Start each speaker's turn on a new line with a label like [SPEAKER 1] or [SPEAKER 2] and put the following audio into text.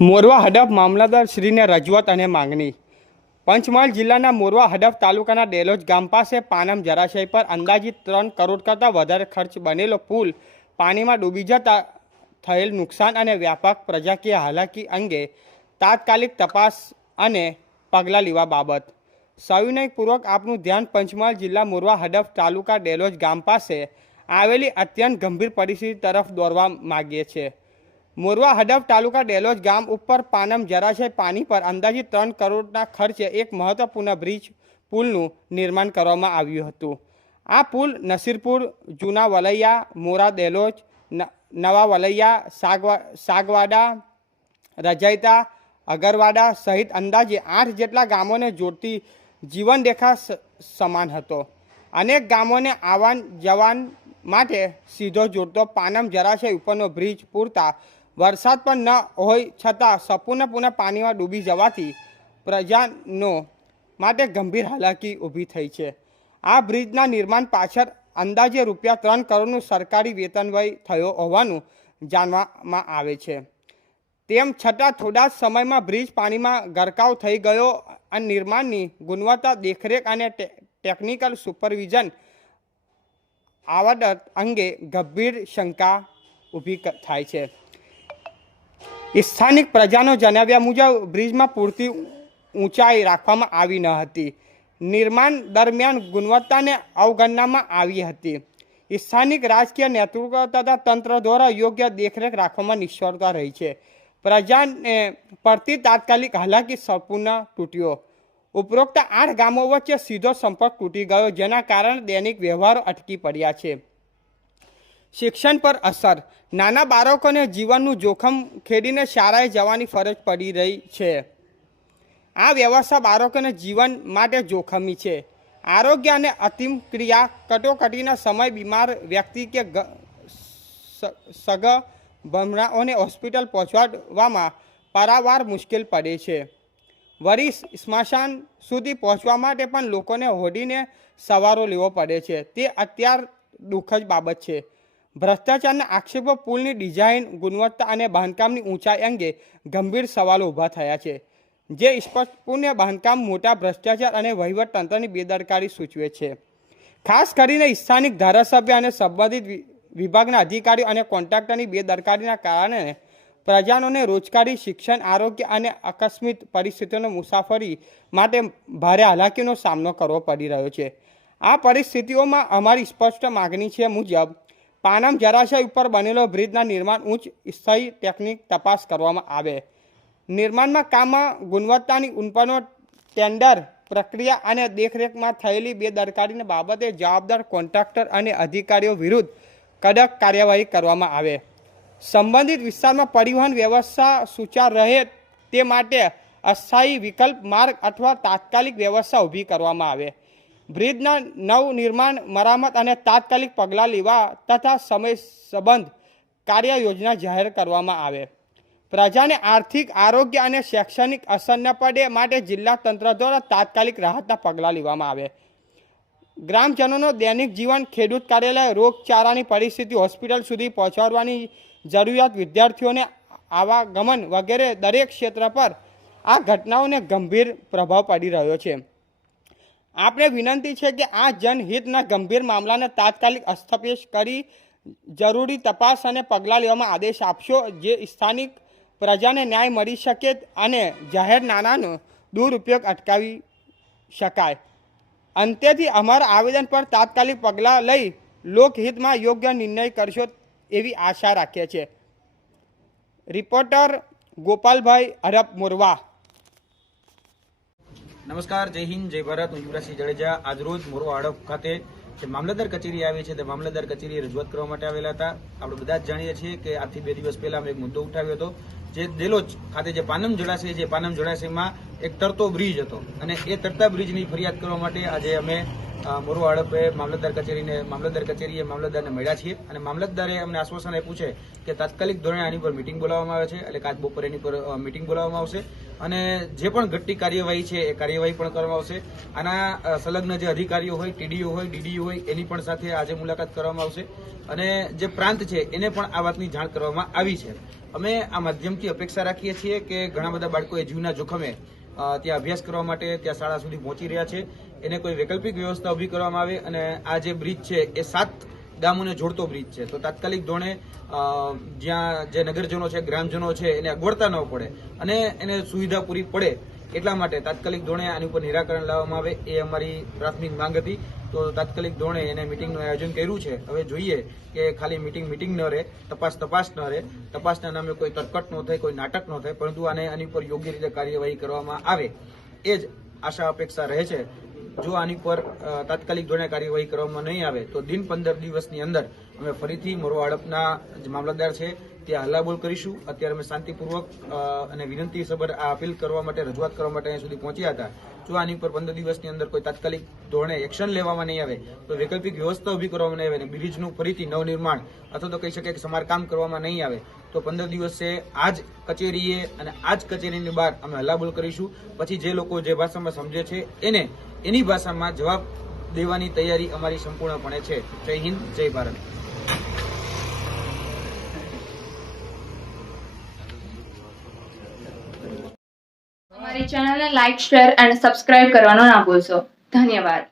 [SPEAKER 1] મોરવા હડફ મામલતદારશ્રીને રજૂઆત અને માંગણી. પંચમહાલ જિલ્લાના મોરવા હડફ તાલુકાના ડેલોજ ગામ પાસે પાનમ જળાશય પર અંદાજિત ત્રણ કરોડ કરતાં વધારે ખર્ચ બનેલો પુલ પાણીમાં ડૂબી જતા થયેલ નુકસાન અને વ્યાપક પ્રજાકીય હાલાકી અંગે તાત્કાલિક તપાસ અને પગલાં લેવા બાબત. સવિનયપૂર્વક આપનું ધ્યાન પંચમહાલ જિલ્લા મોરવા હડફ તાલુકા ડેલોજ ગામ પાસે આવેલી અત્યંત ગંભીર પરિસ્થિતિ તરફ દોરવા માગીએ છીએ. મોરવા હડફ તાલુકા ડેલોજ ગામ ઉપર પાનમ જળાશય પાણી પર અંદાજિત ત્રણ કરોડના ખર્ચે એક મહત્વપૂર્ણ બ્રિજ પુલનું નિર્માણ કરવામાં આવ્યું હતું. આ પુલ નસીરપુર જૂના વલૈયા મોરા ડેલોજ નવા વલૈયા સાગવા, સાગવાડા રજાઈતા અગરવાડા સહિત અંદાજે આઠ જેટલા ગામોને જોડતી જીવનરેખા સમાન હતો. અનેક ગામોને આવન, જવાન માટે સીધો જોડતો પાનમ જળાશય ઉપરનો બ્રિજ પૂરતા વરસાદ પણ ન હોય છતાં સંપૂર્ણપૂર્ણ પાણીમાં ડૂબી જવાથી પ્રજાનો માટે ગંભીર હાલાકી ઊભી થઈ છે. આ બ્રિજના નિર્માણ પાછળ અંદાજે રૂપિયા ત્રણ કરોડનું સરકારી વેતનવય થયો હોવાનું જાણવામાં આવે છે. તેમ છતાં થોડા જ સમયમાં બ્રિજ પાણીમાં ગરકાવ થઈ ગયો અને નિર્માણની ગુણવત્તા દેખરેખ અને ટેકનિકલ સુપરવિઝન આવડત અંગે ગંભીર શંકા ઊભી થાય છે. સ્થાનિક પ્રજાનો જણાવ્યા મુજબ બ્રિજમાં પૂરતી ઊંચાઈ રાખવામાં આવી ન હતી. નિર્માણ દરમિયાન ગુણવત્તાને અવગણવામાં આવી હતી. સ્થાનિક રાજકીય નેતૃત્વ તથા તંત્ર દ્વારા યોગ્ય દેખરેખ રાખવામાં નિષ્ફળતા રહી છે. પ્રજાને પડતી તાત્કાલિક હાલાકી સંપૂર્ણ તૂટ્યો. ઉપરોક્ત આઠ ગામો વચ્ચે સીધો સંપર્ક તૂટી ગયો, જેના કારણે દૈનિક વ્યવહારો અટકી પડ્યા છે. શિક્ષણ પર અસર. નાના બાળકોને જીવનનું જોખમ ખેડીને શાળાએ જવાની ફરજ પડી રહી છે. આ વ્યવસ્થા બાળકોને જીવન માટે જોખમી છે. આરોગ્ય અને અંતિમ ક્રિયા કટોકટીના સમય બીમાર વ્યક્તિ કે સગ ભમરાઓને હોસ્પિટલ પહોંચાડવામાં પારાવાર મુશ્કેલ પડે છે. વરી સ્મશાન સુધી પહોંચવા માટે પણ લોકોને હોડીને સવારો લેવો પડે છે. તે અત્યાર દુઃખદ બાબત છે. ભ્રષ્ટાચારના આક્ષેપો, પુલની ડિઝાઇન, ગુણવત્તા અને બાંધકામની ઊંચાઈ અંગે ગંભીર સવાલો ઊભા થયા છે. જે સ્પષ્ટપૂર્ણ બાંધકામ મોટા ભ્રષ્ટાચાર અને વહીવટતંત્રની બેદરકારી સૂચવે છે. ખાસ કરીને સ્થાનિક ધારાસભ્ય અને સંબંધિત વિભાગના અધિકારીઓ અને કોન્ટ્રાક્ટરની બેદરકારીના કારણે પ્રજાનોને રોજગારી, શિક્ષણ, આરોગ્ય અને આકસ્મિક પરિસ્થિતિઓનો મુસાફરી માટે ભારે હાલાકીનો સામનો કરવો પડી રહ્યો છે. આ પરિસ્થિતિઓમાં અમારી સ્પષ્ટ માગણી છે મુજબ પાનમ જળાશય ઉપર બનેલો બ્રિજના નિર્માણ ઉચ્ચ સ્થાયી ટેકનિક તપાસ કરવામાં આવે. નિર્માણમાં કામમાં ગુણવત્તાની ઉપરનો ટેન્ડર પ્રક્રિયા અને દેખરેખમાં થયેલી બેદરકારીને બાબતે જવાબદાર કોન્ટ્રાક્ટર અને અધિકારીઓ વિરુદ્ધ કડક કાર્યવાહી કરવામાં આવે. સંબંધિત વિસ્તારમાં પરિવહન વ્યવસ્થા સુચાર રહે તે માટે અસ્થાયી વિકલ્પ માર્ગ અથવા તાત્કાલિક વ્યવસ્થા ઊભી કરવામાં આવે. બ્રિજના નવનિર્માણ, મરામત અને તાત્કાલિક પગલાં લેવા તથા સમય સંબંધ કાર્ય યોજના જાહેર કરવામાં આવે. પ્રજાને આર્થિક, આરોગ્ય અને શૈક્ષણિક અસર ન પડે માટે જિલ્લા તંત્ર દ્વારા તાત્કાલિક રાહતના પગલાં લેવામાં આવે. ગ્રામજનોનો દૈનિક જીવન, ખેડૂત કાર્યાલય રોગચારાની પરિસ્થિતિ, હોસ્પિટલ સુધી પહોંચાડવાની જરૂરિયાત, વિદ્યાર્થીઓને આવાગમન વગેરે દરેક ક્ષેત્ર પર આ ઘટનાઓને ગંભીર પ્રભાવ પડી રહ્યો છે. આપણે વિનંતી છે કે આ જનહિતના ગંભીર મામલાને તાત્કાલિક અસ્થાપેશ કરી જરૂરી તપાસ અને પગલાં લેવામાં આદેશ આપશો, જે સ્થાનિક પ્રજાને ન્યાય મળી શકે અને જાહેર નાણાંનો દુરુપયોગ અટકાવી શકાય. અંતેથી અમારા આવેદન પર તાત્કાલિક પગલાં લઈ લોકહિતમાં યોગ્ય નિર્ણય કરશો એવી આશા રાખીએ છીએ. રિપોર્ટર ગોપાલભાઈ હરપ મોરવા.
[SPEAKER 2] નમસ્કાર, જય હિન્દ, જય ભારત. હું યુવરાજસિંહ જાડેજા. આજરોજ મોરો હડપ ખાતે જે મામલતદાર કચેરી આવી છે, તે મામલતદાર કચેરીએ રજૂઆત કરવા માટે આવેલા હતા. આપણે બધા જ જાણીએ છીએ કે આજથી બે દિવસ પહેલા અમે એક મુદ્દો ઉઠાવ્યો હતો, જે દેલોજ ખાતે જે પાનમ જળાશય છે પાનમ જળાશયમાં એક તરતો બ્રિજ હતો. અને એ તરતા બ્રિજની ફરિયાદ કરવા માટે આજે અમે મોરો હડપે મામલતદાર કચેરીને મામલતદાર કચેરીએ મામલતદારને મળ્યા છીએ અને મામલતદારે અમને આશ્વાસન આપ્યું છે કે તાત્કાલિક ધોરણે આની પર મિટિંગ બોલાવવામાં આવે છે. એટલે કાચ બપોરે એની પર મિટિંગ બોલાવવામાં આવશે. અને જે પણ ઘટતી કાર્યવાહી છે એ કાર્યવાહી પણ કરવામાં આવશે. આના સંલગ્ન જે અધિકારીઓ હોય, ટીડીઓ હોય, ડીડીઓ હોય, એની પણ સાથે આજે મુલાકાત કરવામાં આવશે. અને જે પ્રાંત છે એને પણ આ વાતની જાણ કરવામાં આવી છે. અમે આ માધ્યમથી અપેક્ષા રાખીએ છીએ કે ઘણા બધા બાળકોએ જીવના જોખમે ત્યાં અભ્યાસ કરવા માટે ત્યાં શાળા સુધી પહોંચી રહ્યા છે. એને કોઈ વૈકલ્પિક વ્યવસ્થા ઊભી કરવામાં આવે અને આ જે બ્રિજ છે, એ સાત ગામોને જોડતો બ્રિજ છે. તો તાત્કાલિક ધોરણે જ્યાં જે નગરજનો છે, ગ્રામજનો છે, એને અગવડતા ન પડે અને એને સુવિધા પૂરી પડે એટલા માટે તાત્કાલિક ધોરણે આની ઉપર નિરાકરણ લાવવામાં આવે એ અમારી પ્રાથમિક માંગ હતી. તો તાત્કાલિક ધોરણે એને મિટિંગનું આયોજન કર્યું છે. હવે જોઈએ કે ખાલી મિટિંગ મિટિંગ ન રહે, તપાસ તપાસ ન રહે. તપાસના નામે કોઈ તરકટ ન થાય, કોઈ નાટક ન થાય, પરંતુ આને આની પર યોગ્ય રીતે કાર્યવાહી કરવામાં આવે. એ જ આશા અપેક્ષા રહે છે. જો આની પર તાત્કાલિક ધોરણે કાર્યવાહી કરવામાં નહીં આવે, તો દિન પંદર દિવસની અંદર અમે ફરીથી મોરવા હડપના જે મામલતદાર છે ત્યાં હલ્લાબોલ કરીશું. અત્યારે અમે શાંતિપૂર્વક અને વિનંતી સબર આ અપીલ કરવા માટે, રજૂઆત કરવા માટે અહીંયા સુધી પહોંચ્યા હતા. જો આની પર પંદર દિવસની અંદર કોઈ તાત્કાલિક ધોરણે એક્શન લેવામાં નહીં આવે, તો વૈકલ્પિક વ્યવસ્થા ઊભી કરવામાં નહીં આવે અને બ્રિજનું ફરીથી નવનિર્માણ અથવા તો કહી શકાય કે સમારકામ કરવામાં નહીં આવે, તો પંદર દિવસે આ જ કચેરીએ અને આ જ કચેરીની બહાર અમે હલ્લાબોલ કરીશું. પછી જે લોકો જે ભાષામાં સમજે છે, એને એની ભાષામાં જવાબ દેવાની તૈયારી અમારી સંપૂર્ણપણે છે. જય હિન્દ, જય ભારત.
[SPEAKER 3] અમારી ચેનલને લાઇક શેર અને સબસ્ક્રાઇબ કરવાનું ના ભૂલશો. ધન્યવાદ.